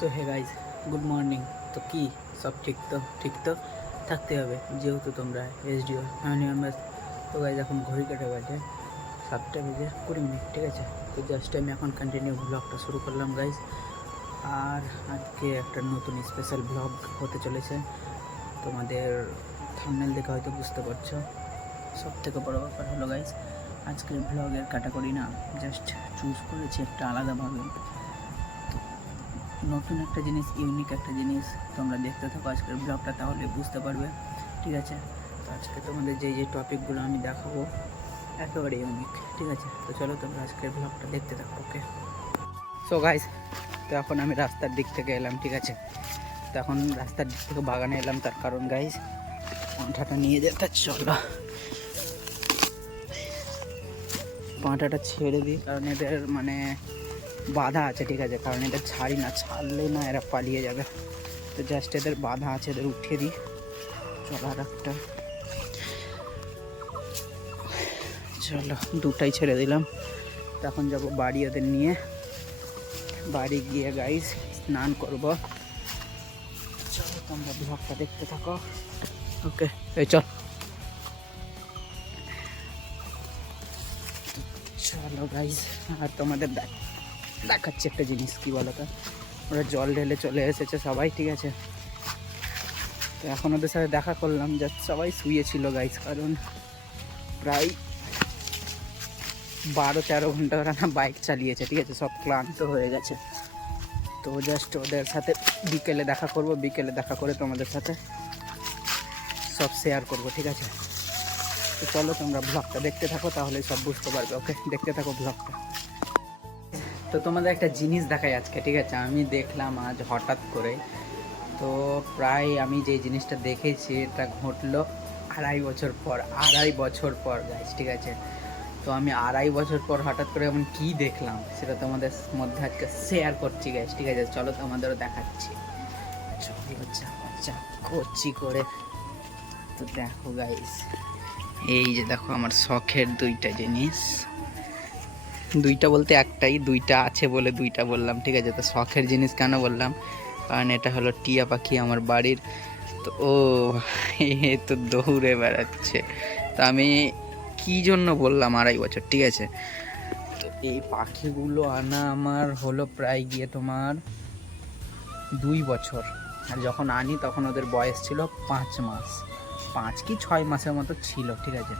So hey guys, good morning. তো কি সব ঠিক তো থাকতে হবে, যেহেতু তোমরা এসডিও মেম্বার। তো গাইজ এখন ঘড়ি কাটা বাজে 7:20, ঠিক আছে। তো জাস্ট আমি এখন কন্টিনিউ ব্লগটা শুরু করলাম গাইজ। আর আজকে একটা নতুন স্পেশাল ব্লগ হতে চলেছে। তোমাদের থাম্বনেল দেখে হয়তো বুঝতে পারছো। সব থেকে বড়ো ব্যাপার হলো গাইজ, আজকের ব্লগের ক্যাটাগরি না জাস্ট চুজ করেছি একটা আলাদাভাবে। নতুন একটা জিনিস, ইউনিক একটা জিনিস। তোমরা দেখতে থাকো আজকের ব্লগটা, তাহলে বুঝতে পারবে, ঠিক আছে। তো আজকে তোমাদের যে টপিকগুলো আমি দেখাবো একেবারে ইউনিক, ঠিক আছে। তো চলো তোমরা আজকের ব্লগটা দেখতে থাকো, ওকে। সো গাইস, তো এখন আমি রাস্তার দিক থেকে এলাম, ঠিক আছে। তো এখন রাস্তার দিক থেকে বাগানে এলাম, তার কারণ গাইস পাঁঠাটা নিয়ে যেতে, চলো পাঁঠাটা ছেড়ে দিই, কারণ এদের মানে বাধা আছে, ঠিক আছে। কারণ এদের ছাড়ি না, ছাড়লেই না এরা পালিয়ে যাবে। তো জাস্ট এদের বাধা আছে, এদের উঠিয়ে দিই। চলো আর একটা, চলো দুটাই ছেড়ে দিলাম। তখন যাব বাড়ি ওদের নিয়ে, বাড়ি গিয়ে গাইস স্নান করব। চলো তোমরা ব্লগটা দেখতে থাকো, ওকে। এই চলো গাইস, আর তোমাদের দেখাচ্ছি একটা জিনিস, কি বলো তো। ওরা জল ঢেলে চলে এসেছে সবাই, ঠিক আছে। তো এখন ওদের সাথে দেখা করলাম, যা সবাই শুয়েছিল গাইস, কারণ প্রায় 12-13 ঘন্টা ওরা না বাইক চালিয়েছে, ঠিক আছে। সব ক্লান্ত হয়ে গেছে। তো জাস্ট ওদের সাথে বিকেলে দেখা করব, বিকেলে দেখা করে তোমাদের সাথে সব শেয়ার করব, ঠিক আছে। তো চলো তোমরা ব্লগটা দেখতে থাকো, তাহলে সব বুঝতে পারবে, ওকে। দেখতে থাকো ব্লগটা। তো তোমাদের একটা জিনিস দেখাই আজকে, ঠিক আছে। আমি দেখলাম আজ হঠাৎ করে, তো প্রায় আমি যে জিনিসটা দেখেছি এটা ঘটলো 2.5 বছর পর গাইস, ঠিক আছে। তো আমি 2.5 বছর পর হঠাৎ করে এমন কি দেখলাম সেটা তোমাদের মধ্যে আজকে শেয়ার করছি গাইস, ঠিক আছে। চলো তোমাদেরও দেখাচ্ছি, চলো যা করছি করে। তো দেখো গাইস, এই যে দেখো আমার শখের দুইটা জিনিস, দুইটা বলতে একটাই, দুইটা আছে বলে দুইটা বললাম, ঠিক আছে। তো শখের জিনিস কেন বললাম, কারণ এটা হলো টিয়া পাখি আমার বাড়ির। তো ও এ তো দৌড়ে বেড়াচ্ছে। তো আমি কি জন্য বললাম 2.5 বছর, ঠিক আছে। তো এই পাখিগুলো আনা আমার হলো প্রায় গিয়ে তোমার 2 বছর। আর যখন আনি তখন ওদের বয়স ছিল 5 মাস, 5 কি 6 মাসের মতো ছিল, ঠিক আছে।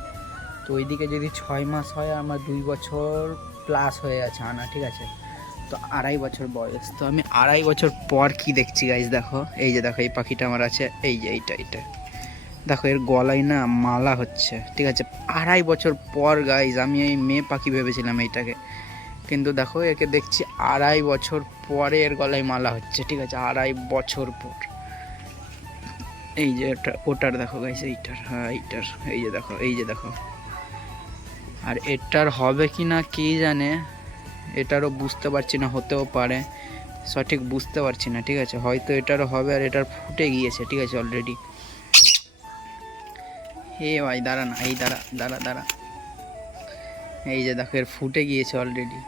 তো ওইদিকে যদি 6 মাস হয়, আমার 2 বছর প্লাস হয়ে আছে আনা, ঠিক আছে। তো 2.5 বছর বয়স। তো আমি 2.5 বছর পর কি দেখছি গাইজ, দেখো এই যে দেখো এই পাখিটা আমার আছে, এই যে এইটা দেখো, এর গলায় না মালা হচ্ছে, ঠিক আছে। 2.5 বছর পর গাইজ, আমি এই মেয়ে পাখি ভেবেছিলাম এইটাকে, কিন্তু দেখো একে দেখছি 2.5 বছর পরে এর গলায় মালা হচ্ছে, ঠিক আছে। 2.5 বছর পর। এই যে ওটার দেখো গাইজ, এইটার, হ্যাঁ এইটার, এই যে দেখো। আর এটার হবে কি না কে জানে, এটারও বুঝতে পারছি না, হতেও পারে, সঠিক বুঝতে পারছি না, ঠিক আছে। হয়তো এটারও হবে, আর এটার ফুটে গিয়েছে, ঠিক আছে অলরেডি। হে ভাই দাঁড়া না, এই দাঁড়া, এই যে দেখো এর ফুটে গিয়েছে অলরেডি।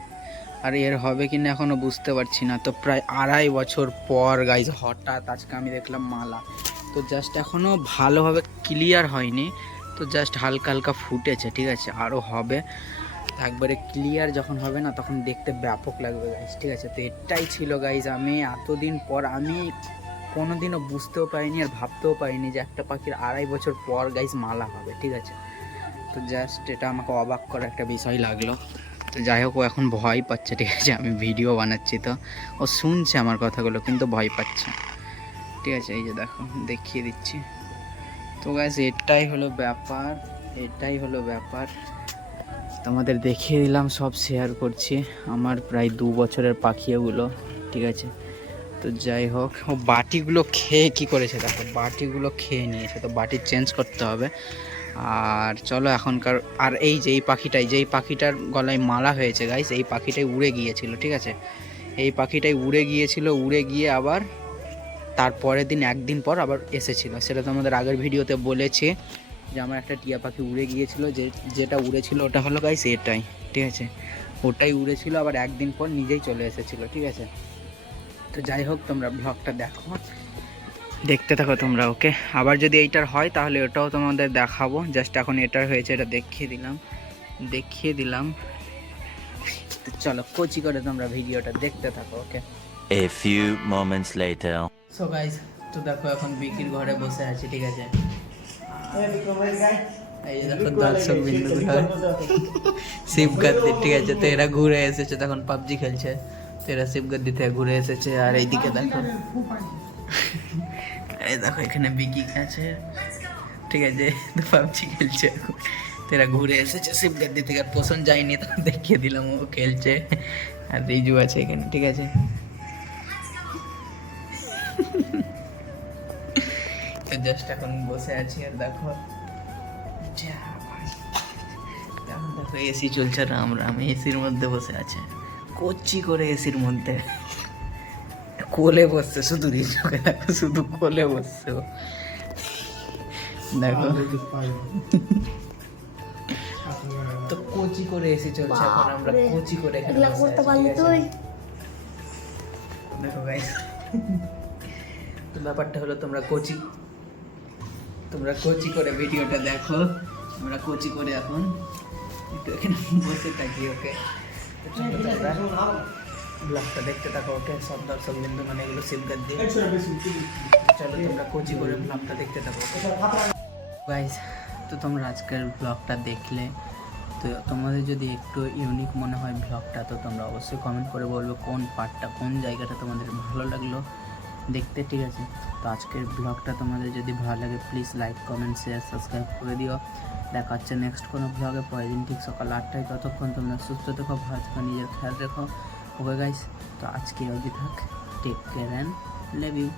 আর এর হবে কি না এখনও বুঝতে পারছি না। তো প্রায় 2.5 বছর পর গাইজ হঠাৎ আজকে আমি দেখলাম মালা। তো জাস্ট এখনও ভালোভাবে ক্লিয়ার হয়নি, তো জাস্ট হালকা হালকা ফুটেছে, ঠিক আছে। আরও হবে, একবারে ক্লিয়ার যখন হবে না তখন দেখতে ব্যাপক লাগবে গাইজ, ঠিক আছে। তো এটাই ছিল গাইজ, আমি এতদিন পর, আমি কোনোদিনও বুঝতেও পারিনি আর ভাবতেও পারিনি যে একটা পাখির 2.5 বছর পর গাইজ মালা হবে, ঠিক আছে। তো জাস্ট এটা আমাকে অবাক করা একটা বিষয় লাগলো। তো যাই হোক, ও এখন ভয় পাচ্ছে, ঠিক আছে। আমি ভিডিও বানাচ্ছি, তো ও শুনছে আমার কথাগুলো কিন্তু ভয় পাচ্ছে, ঠিক আছে। এই যে দেখো দেখিয়ে দিচ্ছি। তো গাইজ এটাই হলো ব্যাপার, তোমাদের দেখিয়ে দিলাম, সব শেয়ার করছি। আমার প্রায় 2 বছরের পাখি ওগুলো, ঠিক আছে। তো যাই হোক, ও বাটিগুলো খেয়ে কি করেছে দেখো, বাটিগুলো খেয়ে নিয়েছে, তো বাটি চেঞ্জ করতে হবে। আর চলো এখনকার, আর এই যে এই পাখিটাই, যেই পাখিটার গলায় মালা হয়েছে গাইস, এই পাখিটাই উড়ে গিয়েছিল, ঠিক আছে। এই পাখিটাই উড়ে গিয়ে আবার তারপরের দিন, একদিন পর আবার এসেছিল। সেটা তো আমাদের আগের ভিডিওতে বলেছি যে আমার একটা টিয়া পাখি উড়ে গিয়েছিল, যেটা উড়েছিল ওটা হলো গাইস এটাই, ঠিক আছে। ওটাই উড়েছিল, আবার একদিন পর নিজেই চলে এসেছিলো, ঠিক আছে। তো যাই হোক, তোমরা ব্লগটা দেখো, দেখতে থাকো তোমরা। ওকে, আবার যদি এইটার হয় তাহলে ওটাও তোমাদের দেখাবো। জাস্ট এখন এটার হয়েছে, এটা দেখিয়ে দিলাম। তো চলো কোচি করে তোমরা ভিডিওটা দেখতে থাকো। ওকে, A few moments later. So guys, তো দেখো এখন বিকির ঘরে বসে আছি, ঠিক আছে। এই যে দেখো দর্শক বিন্দুগুলো শিবগাদ্দি, ঠিক আছে। তো এরা ঘুরে এসেছে, তখন পাবজি খেলছে। তো এরা শিবগাদ্দি থেকে ঘুরে এসেছে। আর এইদিকে দেখো, এই দেখো এখানে বিকি আছে, ঠিক আছে। তো পাবজি খেলছে এখন। তো এরা ঘুরে এসেছে শিবগাদ্দি থেকে। আর পোষণ যায়নি, তো দেখিয়ে দিলাম ও খেলছে। আর রিজু আছে এখানে, ঠিক আছে। তো জাস্ট এখন বসে আছি। আর দেখো দেখো এসি চলছে, আর আমি এসির মধ্যে বসে আছি, কচি করে এসির মধ্যে কোলে বসছে। শুধু রিজুকে দেখো, শুধু কোলে বসছে ও। দেখো তো কোচি করে এসি চলছে এখন, আমরা কোচি করে এখানে বসে আছি, ঠিক আছে? দেখো গাইস, তো ব্যাপারটা হলো তোমরা কোচি করে ভিডিওটা দেখো। আমরা কোচি করে এখন একটু এখানে বসে থাকি। ওকে, ব্লগটা দেখতে থাকো। ওকে, সব দর্শক বিন্দু মানে এগুলো শিবগাদ্দি। চলো তোমরা কোচি করে ব্লগটা দেখতে থাকো। গাইস, তো তোমরা আজকের ব্লগটা দেখলে। তো তোমাদের যদি একটু ইউনিক মনে হয় ব্লগটা, তো তোমরা অবশ্যই কমেন্ট করে বলবে কোন পার্টটা, কোন জায়গাটা তোমাদের ভালো লাগলো দেখতে, ঠিক আছে? তো আজকের ব্লগটা তোমাদের যদি ভালো লাগে please like, comment, share, subscribe করে দিও। দেখা হচ্ছে নেক্সট কোনো ব্লগে পরের দিন ঠিক সকাল 8টায়। ততক্ষণ তোমরা সুস্থ থেকো, ভালো থেকো, নিজের খেয়াল রেখো। ওকে গাইস, তো আজকে অবধি থাক। Take care and love you.